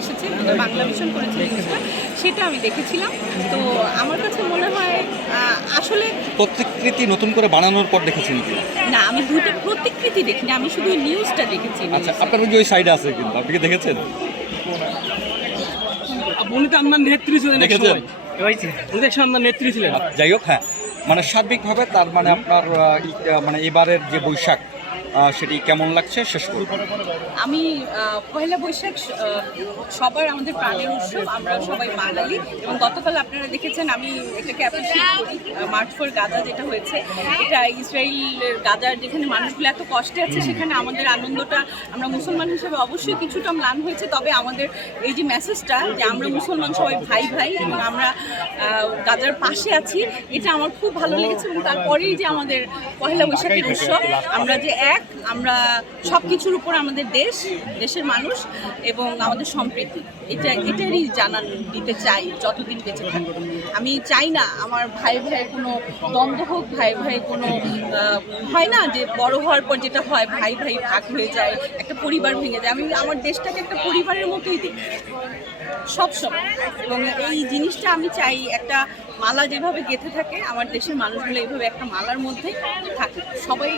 এসেছে বাংলা ভিশন করেছে সেটা আমি দেখেছিলাম। তো আমার কাছে মনে হয় আসলে প্রতিকৃতি নতুন করে বানানোর পর দেখেছেন কি? না আমি দুটো প্রতিকৃতি দেখিনি আমি শুধু নিউজটা দেখেছি আচ্ছা আপনার ওই সাইডে আছে কিন্তু আপনি কি দেখেছেন? উনি তো আপনার নেত্রী ছিলেন দেখেছেন? সময়। উনি তো আপনার নেত্রী ছিলেন। যাই হোক হ্যাঁ মানে সার্বিকভাবে তার মানে আপনার মানে এবারের যে বৈশাখ সেটি কেমন লাগছে? শেষ করব আমি পয়লা বৈশাখ সবার আমাদের প্রাণের উৎসব আমরা সবাই বাঙালি। এবং গতকাল আপনারা দেখেছেন আমি এটাকে অ্যাপ্রিসিয়েট করি মার্চ ফর গাজা যেটা হয়েছে। এটা ইসরায়েলের গাজার যেখানে মানুষগুলো এত কষ্টে আছে সেখানে আমাদের আনন্দটা আমরা মুসলমান হিসেবে অবশ্যই কিছুটা ম্লান হয়েছে। তবে আমাদের এই যে মেসেজটা যে আমরা মুসলমান সবাই ভাই ভাই এবং আমরা গাজার পাশে আছি এটা আমার খুব ভালো লেগেছে। এবং তারপরেই যে আমাদের পয়লা বৈশাখের উৎসব আমরা যে এক আমরা সব কিছুর উপর আমাদের দেশ, দেশের মানুষ এবং আমাদের সম্প্রীতি। এটা, এটারই জানান দিতে চাই, যতদিন বেঁচে থাকব আমি চাই না আমার ভাই ভাইয়ের কোনো দ্বন্দ্ব হোক, ভাই ভাই কোনো হয় না যে বড় হওয়ার পর যেটা হয়, ভাই ভাই ভাগ হয়ে যায়, একটা পরিবার ভেঙে যায়। আমি, আমার দেশটাকে একটা পরিবারের মতোই দেখি সবসময় এবং এই জিনিসটা আমি চাই একটা মালা যেভাবে গেঁথে থাকে, আমার দেশের মানুষগুলো এইভাবে একটা মালার মধ্যে থাকে। সবাই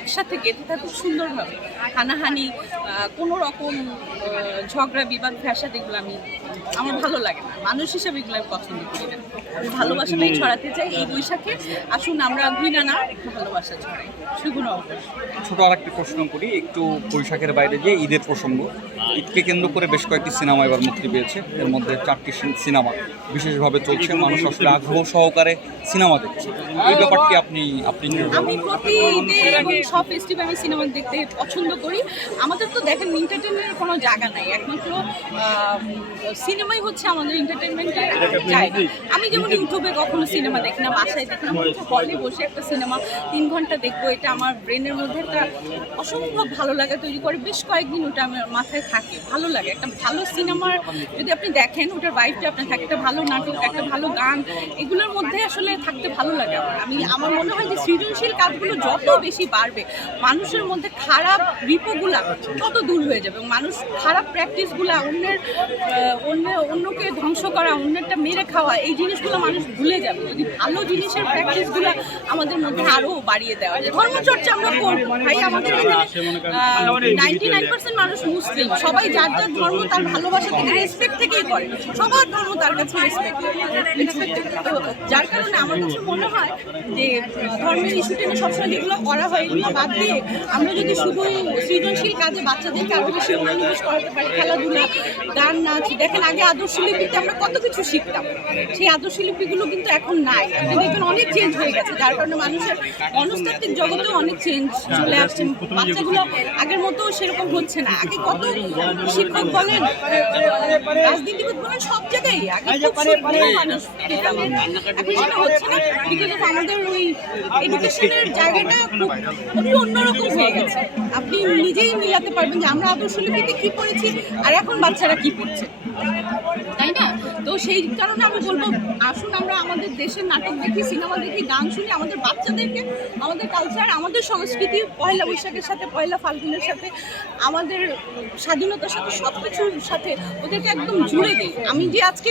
একসাথে গেঁথে থাকুক সুন্দরভাবে। হানাহানি কোনো রকম ঝগড়া, বিবাদ, ফ্যাসাদ, এগুলো আমি আমার ভালো লাগে না। মানুষ হিসেবে এগুলো আমি পছন্দ করি না। আমি ভালোবাসাটাই ছড়াতে চাই এই বৈশাখে। আসুন আমরা ঘৃণা না ভালোবাসা ছড়াই। শুভ নববর্ষ। ছোট আর একটি প্রশ্ন করি একটু বৈশাখের বাইরে যে ঈদের প্রসঙ্গ। ঈদকে কেন্দ্র করে বেশ কয়েকটি সিনেমা এবার মুক্তি পেয়েছে। এর মধ্যে চারটি সিনেমা বিশেষভাবে চলছে। মানুষ আসলে আগ্রহ সহকারে সিনেমা দেখছে। এই ব্যাপারটি আপনি আপনি আমি প্রতি ঈদে এবং সব ফেস্টিভ্যাল সিনেমা দেখতে পছন্দ করি। আমাদের তো দেখেন এন্টারটেনমেন্টের কোনো জায়গা নাই। একমাত্র সিনেমাই হচ্ছে আমাদের এন্টারটেনমেন্টের জায়গা আমি যেমন ইউটিউবে কখনো সিনেমা দেখি না বাসায় দেখি না হলে বসে একটা সিনেমা তিন ঘণ্টা দেখব এটা আমার ব্রেনের মধ্যে একটা অসম্ভব ভালো লাগা তৈরি করে। বেশ কয়েকদিন ওটা আমার মাথায় থাকে ভালো লাগে। একটা ভালো সিনেমার যদি আপনি দেখেন ওটার বাইকটা আপনার থাকে। একটা ভালো নাটক একটা ভালো গান এগুলোর মধ্যে আসলে থাকতে ভালো লাগে আমার। আমি আমার মনে হয় যে সৃজনশীল কাজগুলো যত বেশি বাড়বে মানুষের মধ্যে খারাপ রিপোগুলা তত দূর হয়ে যাবে। মানুষ খারাপ প্র্যাকটিসগুলা অন্যের অন্য, অন্যকে ধ্বংস করা, অন্যেরটা মেরে খাওয়া, এই জিনিসগুলো মানুষ ভুলে যাবে। যদি ভালো জিনিসের প্র্যাকটিসগুলো আমাদের মধ্যে আরও বাড়িয়ে দেওয়া যায়। ধর্মচর্চা আমরা করব। ভাই, আমাদের নাইনটি নাইন পার্সেন্ট মানুষ মুসলিম। সবাই যার যার ধর্ম, তার ভালোবাসা থেকে রেসপেক্ট থেকেই করে। সবার ধর্ম তার কাছে রেসপেক্ট যার কারণে আমার কাছে মনে হয় যে, ধর্মের ইস্যু টেনে সবসময় যেগুলো করা হয়, এগুলো বাদ দিয়ে আমরা যদি শুধু সৃজনশীল কাজে বাচ্চাদেরকে আরও বেশি মনোনিবেশ করাতে পারি, খেলাধুলা, গান, নাচ দেখেন, আগে আদর্শ লিপিতে আমরা কত কিছু শিখতাম। সেই আদর্শ লিপিগুলো কিন্তু এখন নাই। দেখবেন অনেক চেঞ্জ হয়ে গেছে, যার কারণে মানুষের মনস্তাত্ত্বিক জগতেও অনেক চেঞ্জ চলে আসছে। বাচ্চাগুলো আগের মতো সেরকম হচ্ছে না। আগে কত শিক্ষক বলেন, রাজনীতিবিদ বলেন, সব জায়গায় আগে খুব শিক্ষিত মানুষ। এখন সেটা হচ্ছে না বিকজ অফ আমাদের ওই এডুকেশনের জায়গাটা খুব খুবই অন্যরকম হয়ে গেছে। আপনি নিজেই মিলাতে পারবেন যে আমরা আদর্শ লিপিতে কি পড়েছি আর এখন বাচ্চারা কি পড়ছে। তাই না? তো সেই কারণে আমি বলব, আসুন আমরা আমাদের দেশের নাটক দেখি, সিনেমা দেখি, গান শুনি, আমাদের বাচ্চাদেরকে, আমাদের কালচার আমাদের সংস্কৃতি, পয়লা বৈশাখের সাথে, পয়লা ফাল্গুনের সাথে, আমাদের স্বাধীনতার সাথে সব কিছুর সাথে ওদেরকে একদম জুড়ে দিই। আমি যে আজকে